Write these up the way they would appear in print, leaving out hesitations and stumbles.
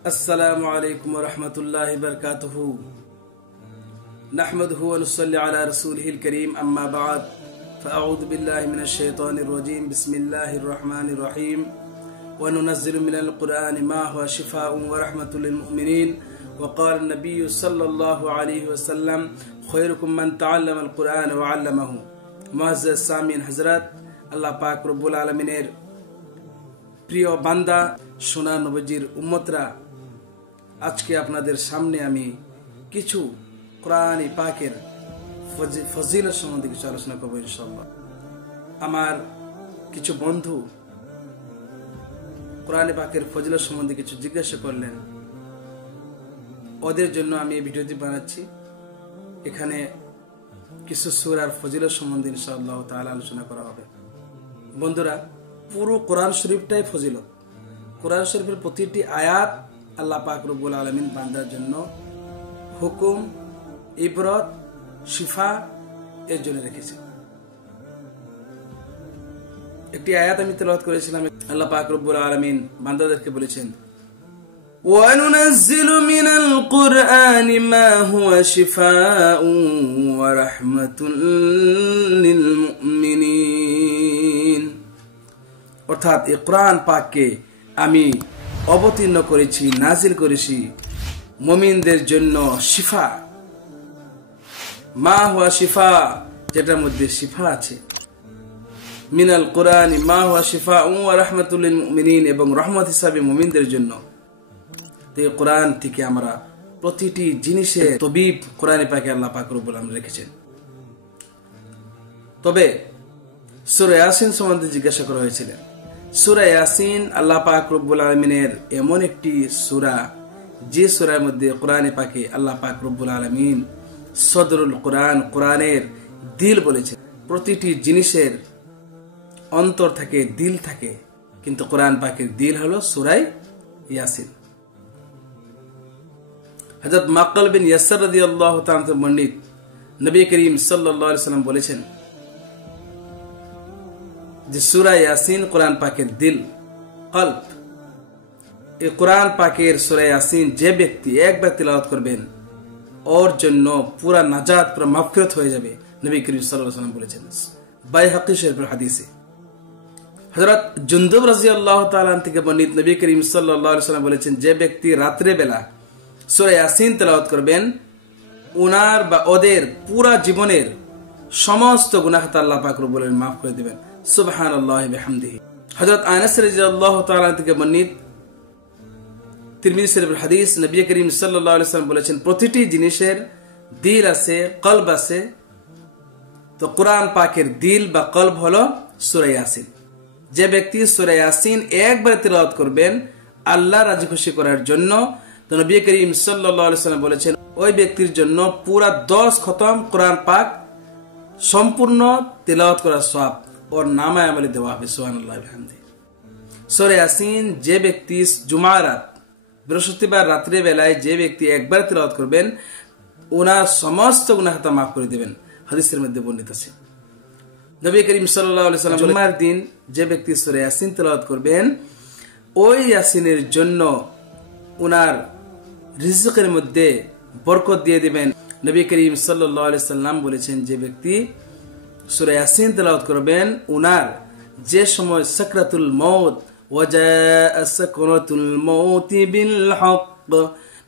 السلام عليكم ورحمة الله وبركاته نحمده ونصلي على رسوله الكريم أما بعد فأعوذ بالله من الشيطان الرجيم بسم الله الرحمن الرحيم وننزل من القرآن ما هو شفاء ورحمة للمؤمنين وقال النبي صلى الله عليه وسلم خيركم من تعلم القرآن وعلمه معزز السامعين حضرات আল্লাহ পাক রব্বুল আলামিনের প্রিয় বান্দা সোনা নবীজির উম্মতরা আজকে আপনাদের সামনে আমি কিছু কোরআন পাকের ফজিলত সম্বন্ধে কিছু আলোচনা করব ইনশাআল্লাহ। আমার কিছু বন্ধু কোরআন পাকের ফজিলত সম্বন্ধে কিছু জিজ্ঞাসা করলেন, ওদের জন্য আমি এই ভিডিওটি বানাচ্ছি। এখানে কিছু সূরার ফজিলত সম্বন্ধে ইনশাআল্লাহ তাআলা আলোচনা করা হবে। বন্ধুরা, পুরো কোরআন শরীফটাই ফজিলত। কোরআন শরীফের প্রতিটি আয়াত আল্লাহ পাক রব্বুল আলামিন বান্দার জন্য হুকুম, ইবরত, শিফা এর জন্য রেখেছে। একটি আয়াত আমি তেলাওয়াত করেছিলাম। আল্লাহ পাক রব্বুল আলামিন বান্দাদেরকে বলেছেন, وَنُنَزِّلُ مِنَ الْقُرْآنِ مَا هُوَ شِفَاءٌ وَرَحْمَةٌ لِلْمُؤْمِنِينَ। অর্থাৎ এই কোরআন পাককে আমি অবতীর্ণ করেছি, নাজিল করেছি মুমিনদের জন্য শিফা। মা হুয়া শিফা, যেটার মধ্যে শিফা আছে। মিনাল কোরআন মা হুয়া শিফা ওয়া রাহমাতুল লিল মুমিনিন, এবং রহমত হিসাবে মুমিনদের জন্য। এই কোরআন থেকে আমরা প্রতিটি জিনিসের তবিব কোরআনে পাকে আল্লাহ পাক রব্বুল আলামিন রেখেছেন। তবে সূরা ইয়াসিন সম্বন্ধে জিজ্ঞাসা করা হয়েছিল। সূরা ইয়াসিন আল্লাহ পাক রব্বুল আলামিনের এমন একটি সূরা, যে সূরার মধ্যে কোরআনে পাকে আল্লাহ পাক রব্বুল আলামিন সদরুল কোরআন, কোরআনের দিল বলেছেন। প্রতিটি জিনিসের অন্তর থাকে, দিল থাকে, কিন্তু কোরআন পাকের দিল হলো সূরা ইয়াসিন। হযরত মাকল বিন ইয়াসার রাদিয়াল্লাহু তাআলা বর্ণিত, নবী করিম সাল্লাল্লাহু আলাইহি ওয়াসাল্লাম বলেছেন যে সূরা ইয়াসিন কোরআন পাকের দিল, কলব। এই কোরআন পাকের সূরা ইয়াসিন যে ব্যক্তি একবার তিলাওয়াত করবেন, ওর জন্য পুরা নাজাত, পুরা মাগফিরাত হয়ে যাবে, নবী করিম সাল্লাল্লাহু আলাইহি ওয়াসাল্লাম বলেছেন। বাইহাকী শরীফের হাদিসে হযরত জুনদুব রাদিয়াল্লাহু তাআলা থেকে বর্ণিত, নবী করিম সাল্লাল্লাহু আলাইহি ওয়াসাল্লাম বলেছেন, যে ব্যক্তি রাত্রে বেলা সূরা ইয়াসিন তেলাওয়াত করবেন, উনার বা ওদের পুরা জীবনের সমস্ত গুনাহ আল্লাহ পাক রব্বুল আলামিন মাফ করে দিবেন। সুবহানাল্লাহি ওয়া বিহামদিহি। হযরত আনাস রাদিয়াল্লাহু তাআলা থেকে বর্ণিত তিরমিজি শরীফের হাদিস, নবী করিম সাল্লাল্লাহু আলাইহি ওয়াসাল্লাম বলেছেন, প্রতিটি জিনিসের দিল আছে, কলব আছে। তো কোরআন পাকের দিল বা কলব হলো সূরা ইয়াসিন। যে ব্যক্তি সূরা ইয়াসিন একবার তেলাওয়াত করবেন আল্লাহ রাজি খুশি করার জন্য, তো নবী করিম সাল্লাল্লাহু আলাইহি ওয়াসাল্লাম বলেছেন, ওই ব্যক্তির জন্য পুরা 10 খতম কোরআন পাক সম্পূর্ণ তেলাওয়াত করার সওয়াব ওর নামায়ে আমলে দেওয়া হবে। সুবহানাল্লাহি ওয়া বিহামদিহি। সূরা ইয়াসিন যে ব্যক্তি জুমার রাত, বৃহস্পতিবার রাত্রে বেলায় যে ব্যক্তি একবার তেলাওয়াত করবেন, ওনার সমস্ত গুনাহ মাফ করে দিবেন। হাদিসের মধ্যে বর্ণিত আছে। নবী করিম সাল্লাল্লাহু আলাইহি ওয়াসাল্লাম জুমার দিন যে ব্যক্তি সূরা ইয়াসিন তেলাওয়াত করবেন, ওই ইয়াসিনের জন্য উনার রিজকের মধ্যে বরকত দিয়ে দিবেন। নবী করিম সাল্লাল্লাহু আলাইহি ওয়াসাল্লাম বলেছেন, যে ব্যক্তি সূরা ইয়াসিন তেলাওয়াত করবেন, উনার যে সময় সাকরাতুল মউত, ওয়াজা সাকরাতুল মউত বিল হক,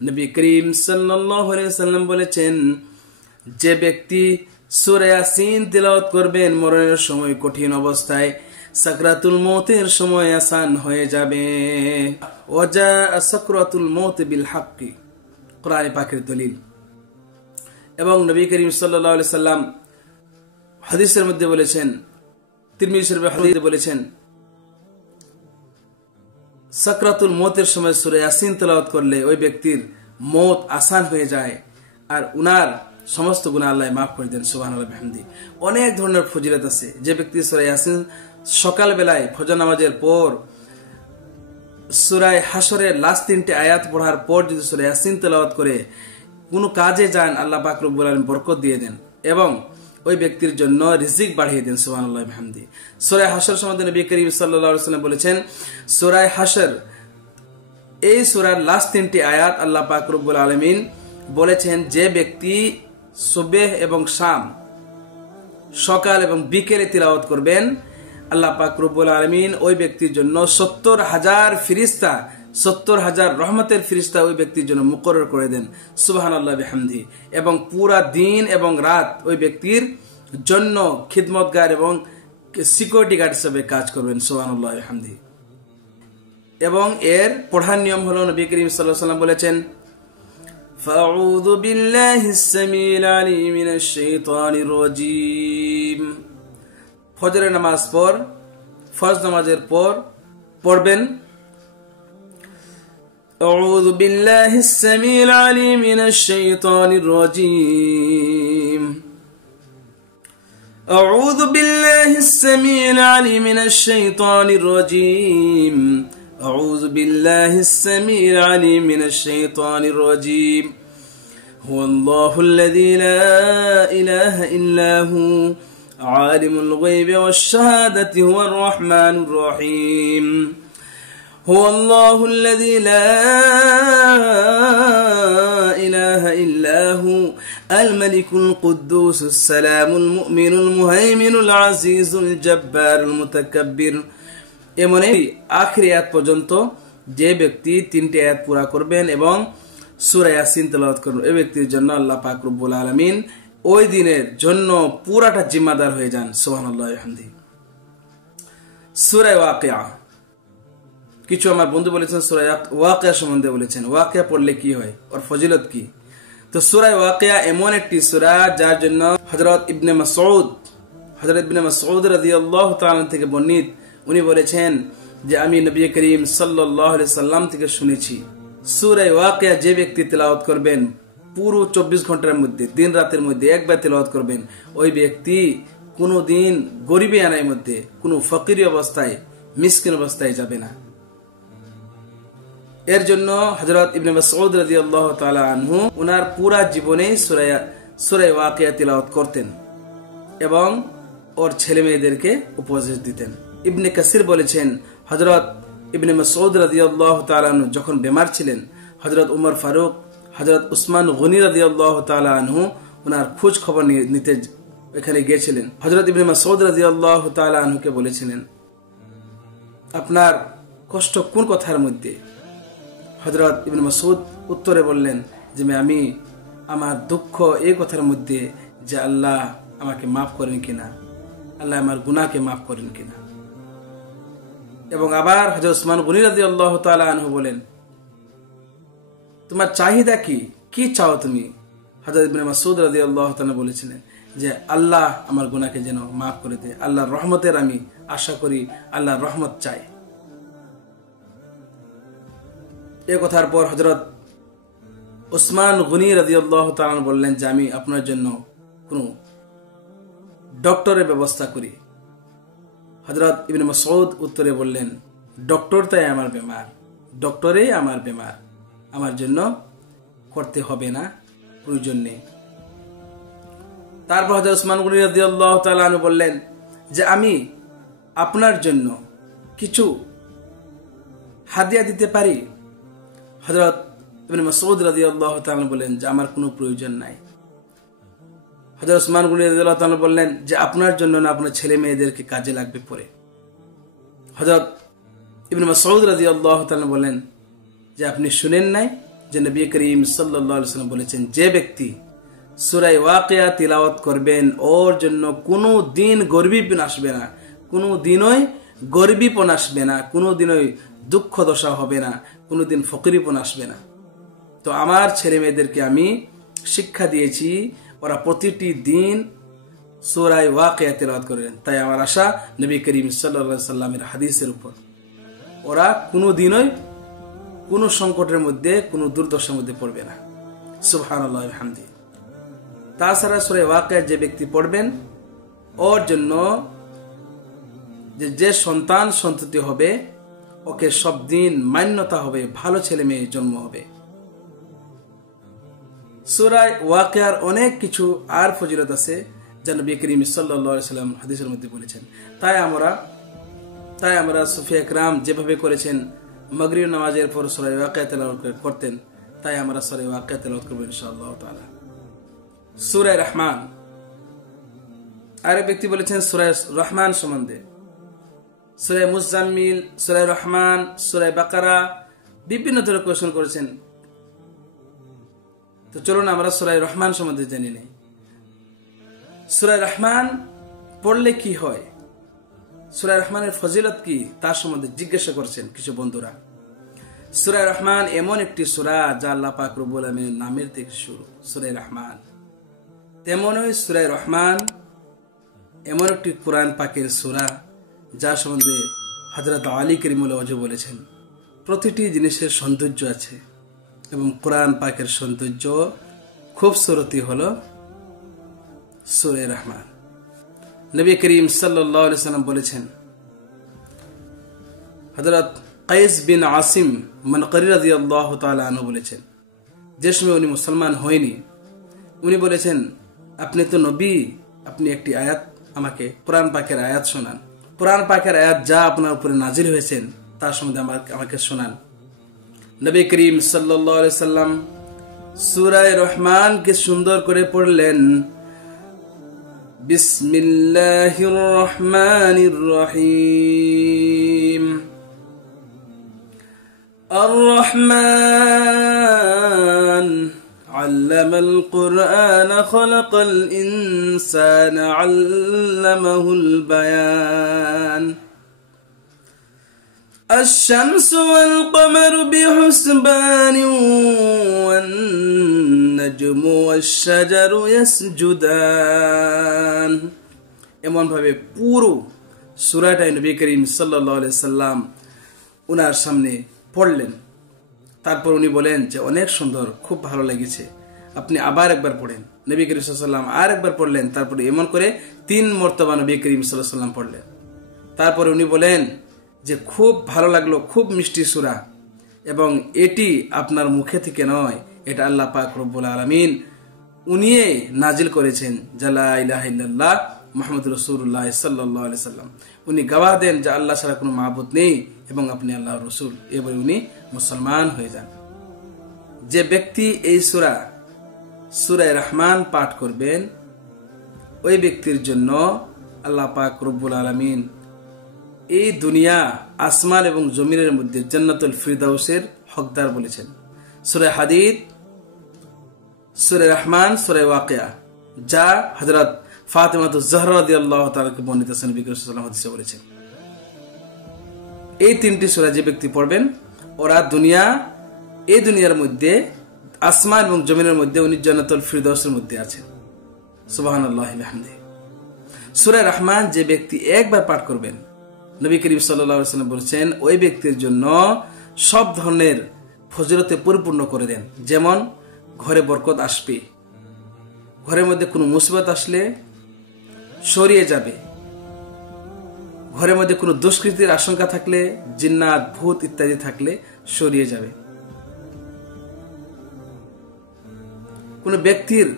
নবী করিম সাল্লাল্লাহু আলাইহি ওয়াসাল্লাম বলেছেন, যে ব্যক্তি সূরা ইয়াসিন তেলাওয়াত করবেন, মরণের সময় কঠিন অবস্থায়, সাকরাতুল মউতের সময় আসান হয়ে যাবে। ওয়াজা সাকরাতুল মউত বিল হক, কোরআন পাকের দলিল। এবং নবী করিম সাল্লাল্লাহু আলাইহি ওয়াসাল্লাম হাদিসের মধ্যে বলেছেন, তিরমিজি শরীফের হাদিসে বলেছেন, সাকরাতুল মউতের সময় সূরা ইয়াসিন তেলাওয়াত করলে ওই ব্যক্তির মওত আসান হয়ে যায়, আর উনার সমস্ত গুনাহ আল্লাহ মাফ করে দেন। সুবহানাল্লাহি ওয়া বিহামদিহি। অনেক ধরনের ফজিলত আছে। যে ব্যক্তি সূরা ইয়াসিন সকাল বেলায় ফজর নামাজের পর সূরা হাশরের লাস্ট 3টে আয়াত পড়ার পর যদি সূরা ইয়াসিন তেলাওয়াত করে কোনো কাজে যান, আল্লাহ পাক রব্বুল আলামিন বরকত দিয়ে দেন এবং ওই ব্যক্তির জন্য রিজিক বাড়িয়ে দেন। সুবহানাল্লাহি ওয়া বিহামদিহি। সূরা হাশর সম্বন্ধে নবী করিম সাল্লাল্লাহু আলাইহি ওয়াসাল্লাম বলেছেন, সূরা হাশর এই সূরার লাস্ট 3টি আয়াত আল্লাহ পাক রব্বুল আলামিন বলেছেন যে ব্যক্তি সুবহ এবং শাম সকাল এবং বিকেলে তিলাওয়াত করবেন আল্লাহ পাক রব্বুল আলামিন ওই ব্যক্তির জন্য 70,000 ফেরেশতা 70,000 রহমতের ফেরেশতা ওই ব্যক্তির জন্য মুকরর করে দেন সুবহানাল্লাহ বিহামদিহি এবং পুরা দিন এবং রাত ওই ব্যক্তির জন্য খিদমতগার এবং সিকিউরিটি গার্ড হিসেবে কাজ করবেন সুবহানাল্লাহ বিহামদিহি। এবং এর পড়ার নিয়ম হলো নবী করিম সাল্লাল্লাহু আলাইহি ওয়াসাল্লাম বলেছেন ফাউযু বিল্লাহিস সামিল আলিম মিনাশ শাইতানির রাজীম। ফজরের নামাজ পর ফরজ নামাজের পর পড়বেন আউযু বিল্লাহিস সামিল আলিম মিনাশ শাইতানির রাজীম আউযু বিল্লাহিস সামিল আলিম মিনাশ শাইতানির রাজীম أعوذ بالله السميع العليم من الشيطان الرجيم هو الله الذي لا إله إلا هو عالم الغيب والشهادة هو الرحمن الرحيم هو الله الذي لا إله إلا هو الملك القدوس السلام المؤمن المهيمن العزيز الجبار المتكبر। এমন আখির আয়াত পর্যন্ত যে ব্যক্তি 3টি আয়াত পুরা করবেন এবং সূরা ইয়াসিন তেলাওয়াত করবেন এই ব্যক্তির জন্য আল্লাহ পাক রব্বুল আলামিন ওই দিনের জন্য পুরাটা জিম্মাদার হয়ে যান সুবহানাল্লাহ বিহামদিহি। সূরা ওয়াকিয়া, কিছু আমার বন্ধু বলেছেন সূরা ওয়াকিয়া সম্বন্ধে বলেছেন ওয়াকিয়া পড়লে কি হয় ওর ফজিলত কি। তো সূরা ওয়াকিয়া এমন একটি সূরা যার জন্য হযরত ইবনে মাসউদ রাদিয়াল্লাহু তাআলা থেকে বর্ণিত উনি বলেছেন যে আমি নবী করিম সাল্লাল্লাহু আলাইহি সাল্লাম থেকে শুনেছি সূরা ওয়াকিয়া যে ব্যক্তি তেলাওয়াত করবেন পুরো 24 ঘন্টার মধ্যে দিন রাতের মধ্যে একবার তেলাওয়াত করবেন ওই ব্যক্তি কোনোদিন গরিবী আনার মধ্যে কোনো ফকিরি অবস্থায় মিসকিন অবস্থায় যাবে না। এর জন্য হযরত ইবনে মাসউদ রাদিয়াল্লাহু তাআলা আনহু ওনার পুরা জীবনে সূরা ওয়াকিয়া তেলাওয়াত করতেন এবং ওর ছেলে মেয়েদেরকে উপদেশ দিতেন। ইবনে কাসির বলেছেন হযরত ইবনে মাসউদ রাদিয়াল্লাহু তাআলা আনহু যখন বেমার ছিলেন হযরত উমর ফারুক হযরত উসমান গনি রাদিয়াল্লাহু তাআলা আনহু ওনার খোঁজ খবর নিতে এখানে গিয়েছিলেন। হযরত ইবনে মাসউদ রাদিয়াল্লাহু তাআলা আনহুকে বলেছিলেন আপনার কষ্ট কোন কথার মধ্যে? হযরত ইবনে মাসউদ উত্তরে বললেন যে আমি আমার দুঃখ এই কথার মধ্যে যে আল্লাহ আমাকে মাফ করেন কিনা, আল্লাহ আমার গুনাহকে মাফ করেন কিনা। এবং আবার হযরত উসমান গনি রাদিয়াল্লাহু তাআলা আনহু বলেন তোমার চাহিদা কি, কি চাও তুমি? হযরত ইবনে মাসউদ রাদিয়াল্লাহু তাআলা বলেছিলেন যে আল্লাহ আমার গুনাহকে যেন মাফ করে দেয়, আল্লাহর রহমতের আমি আশা করি, আল্লাহর রহমত চাই। এই কথার পর হযরত উসমান গনি রাদিয়াল্লাহু তাআলা বললেন যে আমি আপনার জন্য কোনো ডক্টরের ব্যবস্থা করি। হযরত ইবনে মাসউদ উত্তরে বললেন ডক্টর তাই আমার বেমার, ডক্টরেই আমার বেমার, আমার জন্য করতে হবে না, প্রয়োজন নেই। তারপর হযরত উসমান গনি রাদিয়াল্লাহু তাআলা আনহু বললেন যে আমি আপনার জন্য কিছু হাদিয়া দিতে পারি। হযরত ইবনে মাসউদ রাদিয়াল্লাহু তাআলা বললেন যে আমার কোনো প্রয়োজন নাই। হযরত উসমান গনি রাদিয়াল্লাহু তাআলা বললেন যে আপনার জন্য না আপনার ছেলে মেয়েদেরকে কাজে লাগবে পরে। হযরত ইবনে মাসউদ রাদিয়াল্লাহু তাআলা বলেন যে আপনি শুনেন নাই যে নবী করিম সাল্লাল্লাহু আলাইহি ওয়াসাল্লাম বলেছেন যে ব্যক্তি সূরা ওয়াকিয়া তিলাওয়াত করবেন ওর জন্য কোনো দিন গরিবীপন আসবে না, কোনো দিনই গরিবীপন আসবে না, কোনো দিনই দুঃখ দশা হবে না, কোনো দিন ফকিরিপন আসবে না। তো আমার ছেলে মেয়েদেরকে আমি শিক্ষা দিয়েছি ওরা প্রতিটি দিন সূরা ওয়াকিয়া তিলাওয়াত করবেন। তাই আমার আশা নবী করিম সাল্লাল্লাহু আলাইহি সাল্লামের হাদিসের উপর ওরা কোনো দিনই কোনো সংকটের মধ্যে কোনো দুর্দশার মধ্যে পড়বে না। সুবহানাল্লাহি ওয়া বিহামদিহি। তাছাড়া সূরা ওয়াকিয়া যে ব্যক্তি পড়বেন ওর জন্য যে সন্তান সন্ততি হবে ওকে সব দিন মান্যতা হবে, ভালো ছেলে মেয়ে জন্ম হবে। সূরা ওয়াকিয়ার অনেক কিছু আর ফজিলত আছে যা নবী করিম সাল্লাল্লাহু আলাইহি সাল্লাম হাদিসের মধ্যে বলেছেন। তাই আমরা সুফিয়া একরাম যেভাবে করেছেন মাগরিব নামাজের পর সূরা ওয়াকিয়া তেলাওয়াত করতেন, তাই আমরা সূরা ওয়াকিয়া তেলাওয়াত করব ইনশাআল্লাহ তাআলা। সূরা রহমান, আরেক ব্যক্তি বলেছেন সূরা রহমান সম্বন্ধে, সূরা মুজাম্মিল, সূরা রহমান, সূরা বাকারা বিভিন্ন ধরনের কোয়েশ্চেন করেছেন। তো চলুন আমরা সূরা রহমান সম্বন্ধে জেনে নেই। সূরা রহমান পড়লে কি হয়, সূরা রহমানের ফজিলত কি, তার সম্বন্ধে জিজ্ঞাসা করছেন কিছু বন্ধুরা। সূরা রহমান এমন একটি সূরা যা আল্লাহ পাক রব্বুল আলামিনের নামের থেকে শুরু, সূরা রহমান। তেমনই সূরা রহমান এমন একটি কোরআন পাকের সূরা যা সম্বন্ধে হযরত আলী কারিমুল্লাহ ওয়াজহ বলেছেন, প্রতিটি জিনিসের সৌন্দর্য আছে এবং কোরআন পাকের সৌন্দর্য খুবসুরতি হলো সূরা রহমান। নবী করিম সাল্লাল্লাহু আলাইহি সাল্লাম বলেছেন, হযরত কাইস বিন আসিম মানকারি রাদিয়াল্লাহু তাআলা আনহু বলেছেন, যে সময় উনি মুসলমান হয়নি, উনি বলেছেন, আপনি তো নবী, আপনি একটি আয়াত আমাকে কোরআন পাকের আয়াত শোনান, কোরআন পাকের আয়াত যা আপনার উপরে নাজিল হয়েছেন তার সম্বন্ধে আমাকে শোনান। নবী করিম সাল্লাল্লাহু আলাইহি সাল্লাম সূরা রহমানকে সুন্দর করে পড়লেন, বিসমিল্লাহির রহমানির রহিম। আর রহমান আল্লামাল কুরআন খালাকাল ইনসানা আল্লামাহুল বায়ান। الشمس والقمر بحسبان والنجم والشجر يسجدان। এমন ভাবে পুরো সূরাটাই নবী করিম সাল্লাল্লাহু আলাইহি সাল্লাম উনার সামনে পড়লেন। তারপর উনি বলেন যে অনেক সুন্দর, খুব ভালো লেগেছে, আপনি আবার একবার পড়েন। নবী করিম সাল্লাল্লাহু আলাইহি সাল্লাম আর একবার পড়লেন। তারপরে এমন করে 3 মর্তবা নবী করিম সাল্লাল্লাহু আলাইহি সাল্লাম পড়লেন। তারপরে উনি বলেন যে খুব ভালো লাগলো, খুব মিষ্টি সূরা, এবং এটি আপনার মুখে থেকে নয়, এটা আল্লাহ পাক রব্বুল আলামিন উনি নাজিল করেছেন, লা ইলাহা ইল্লাল্লাহ মুহাম্মদুর রাসূলুল্লাহ সাল্লাল্লাহু আলাইহি সাল্লাম। উনি গাওয়া দেন যে আল্লাহ ছাড়া কোনো মাবুদ নেই এবং আপনি আল্লাহর রাসূল। এবারে উনি মুসলমান হয়ে যান। যে ব্যক্তি এই সূরা রহমান পাঠ করবেন, ওই ব্যক্তির জন্য আল্লাহ পাক রব্বুল আলামিন এই দুনিয়া, আসমান এবং জমিনের মধ্যে জান্নাতুল ফিরদাউসের হকদার বলেছেন। সূরা হাদীদ, সূরা রহমান, সূরা ওয়াকিয়া, যা হযরত ফাতিমাতুজ জাহরা রাদিয়াল্লাহু তাআলা কে বর্ণিত নবী সাল্লাল্লাহু আলাইহি ওয়াসাল্লাম হাদিসে বলেছেন। এই 3টি সূরা যে ব্যক্তি পড়বেন, ওরা এই দুনিয়ার মধ্যে, আসমান এবং জমিনের মধ্যে উনি জান্নাতুল ফিরদাউসের মধ্যে আছেন। সুবহানাল্লাহি ওয়া বিহামদিহি। সূরা রহমান যে ব্যক্তি একবার পাঠ করবেন, নবী করিম সাল্লাল্লাহু আলাইহি ওয়াসাল্লাম বলেছেন, ওই ব্যক্তির জন্য সব ধরনের ফজিলতে পরিপূর্ণ করে দেন। যেমন ঘরে বরকত আসবে, ঘরের মধ্যে কোনো মুসিবত আসলে সরিয়ে যাবে, ঘরের মধ্যে কোনো দুষ্কৃতির আশঙ্কা থাকলে, জিন্নাত, ভূত ইত্যাদি থাকলে সরিয়ে যাবে। কোনো ব্যক্তির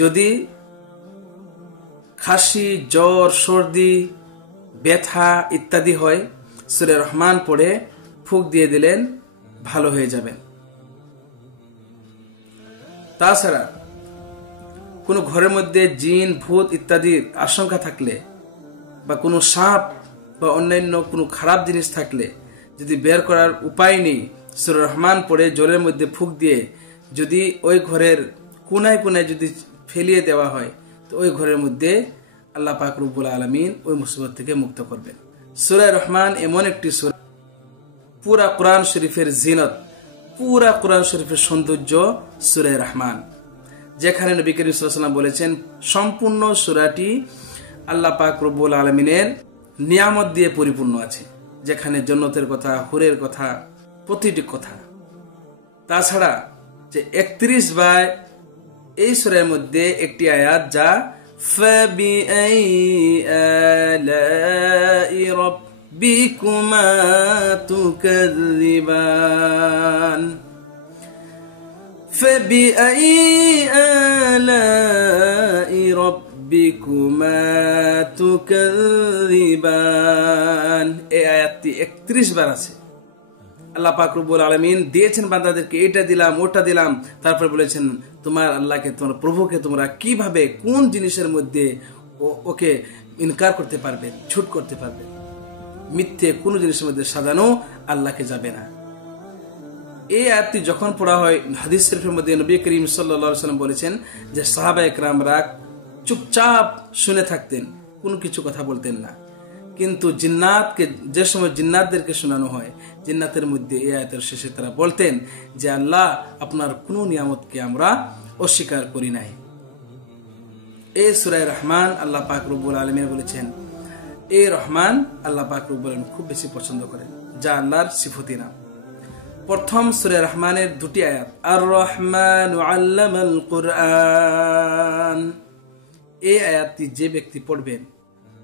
যদি খাসি, জ্বর, সর্দি, ব্যথা ইত্যাদি হয়, সূরা রহমান পড়ে ফুঁক দিয়ে দিলেন, ভালো হয়ে যাবেন। তাছাড়া কোনো ঘরের মধ্যে জিন, ভূত ইত্যাদির আশঙ্কা থাকলে, বা কোনো সাপ বা অন্যান্য কোনো খারাপ জিনিস থাকলে, যদি বের করার উপায় নেই, সূরা রহমান পড়ে জলের মধ্যে ফুঁক দিয়ে যদি ওই ঘরের কোনায় কোনায় যদি ফেলিয়ে দেওয়া হয়, তো ওই ঘরের মধ্যে আল্লাহ পাক রব্বুল আলামিন ওই মুসিবত থেকে মুক্ত করবেন। সূরা রহমান এমন একটি সূরা, পুরা কোরআন শরীফের জিনত, পুরা কোরআন শরীফের সৌন্দর্য সূরা রহমান, যেখানে নবী করিম সাল্লাল্লাহু আলাইহি ওয়াসাল্লাম বলেছেন সম্পূর্ণ সূরাটি আল্লাহ পাক রব্বুল আলামিনের নিয়ামত দিয়ে পরিপূর্ণ আছে, যেখানে জান্নাতের কথা, হুরের কথা, প্রতিটি কথা। তাছাড়া যে 31 বার এই সূরার মধ্যে একটি আয়াত, যা ফাবিআই আলাই রাব্বিকুমা তুকাযযিবান, ফাবিআই আলাই রাব্বিকুমা তুকাযযিবান। এই আয়াতটি 31 বার আছে। আল্লাহ পাক রব্বুল আলামিন দিয়েছেন বান্দাদেরকে, এটা দিলাম ওটা দিলাম, তারপর বলেছেন তোমার আল্লাহকে, তোমার প্রভুকে তোমরা কিভাবে কোন জিনিসের মধ্যে ওকে ইনকার করতে পারবে, ছুট করতে পারবে। মিথ্যে কোন জিনিসের মধ্যে সাজানো আল্লাহকে যাবে না। এই আয়াতটি যখন পড়া হয় হাদিস শরীফের মধ্যে নবী করিম সাল্লাল্লাহু আলাইহি ওয়াসাল্লাম বলেছেন যে সাহাবায়ে কেরামরা চুপচাপ শুনে থাকতেন, কোনো কিছু কথা বলতেন না। কিন্তু জিন্নাতকে যে সময় জিন্নাতদেরকে শোনানো হয়, জিন্নাতের মধ্যে এই আয়াতের শেষে তারা বলতেন যে আল্লাহ আপনার কোন নিয়ামতকে আমরা অস্বীকার করি নাই। এই সূরা রহমান আল্লাহ পাক রব্বুল আলামিন বলেছেন, এই রহমান আল্লাহ পাক রব্বুল আলামিন খুব বেশি পছন্দ করেন, যা আল্লাহর সিফতি নাম। প্রথম সূরা রহমানের দুটি আয়াত, আর রহমানু আল্লামাল কুরআন, এই আয়াতটি যে ব্যক্তি পড়বেন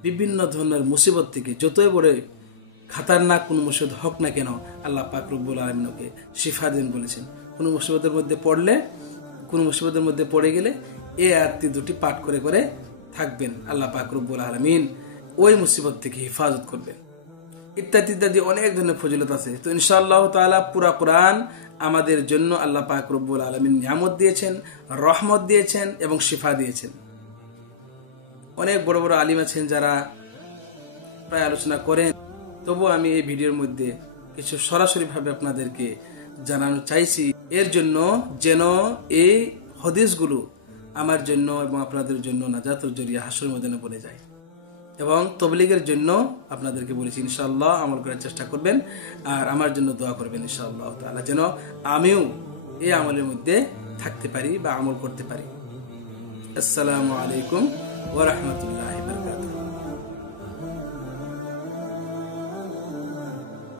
বিভিন্ন ধরনের মুসিবত থেকে, যতই বড় খাতারনাক কোন মুসিবত হোক না কেন, আল্লাহ পাক রব্বুল আলামিন ওকে শিফা দেন বলেছেন। কোন মুসিবতের মধ্যে পড়লে, কোন মুসিবতের মধ্যে পড়ে গেলে এই আয়াতটি দুটি পাঠ করে করে থাকবেন, আল্লাহ পাক রব্বুল আলামিন ওই মুসিবত থেকে হেফাজত করবেন। ইত্যাদি ইত্যাদি অনেক ধরনের ফজিলত আছে। তো ইনশাআল্লাহ তাআলা পুরা কোরআন আমাদের জন্য আল্লাহ পাক রব্বুল আলামিন নিয়ামত দিয়েছেন, রহমত দিয়েছেন এবং শিফা দিয়েছেন। অনেক বড় বড় আলিম আছেন যারা প্রায় আলোচনা করেন, তবু আমি এই ভিডিওর মধ্যে কিছু সরাসরি ভাবে আপনাদেরকে জানানো চাইছি, এর জন্য যেন এই হাদিসগুলো আমার জন্য এবং আপনাদের জন্য নাজাতের জরিয়া হাসরের ময়দানে বনে যায়। এবং তবলিগের জন্য আপনাদেরকে বলেছি ইনশাআল্লাহ আমল করার চেষ্টা করবেন, আর আমার জন্য দোয়া করবেন ইনশাআল্লাহ তাআলা, যেন আমিও এই আমলের মধ্যে থাকতে পারি বা আমল করতে পারি। আসসালামু আলাইকুম ওয়া রাহমাতুল্লাহি।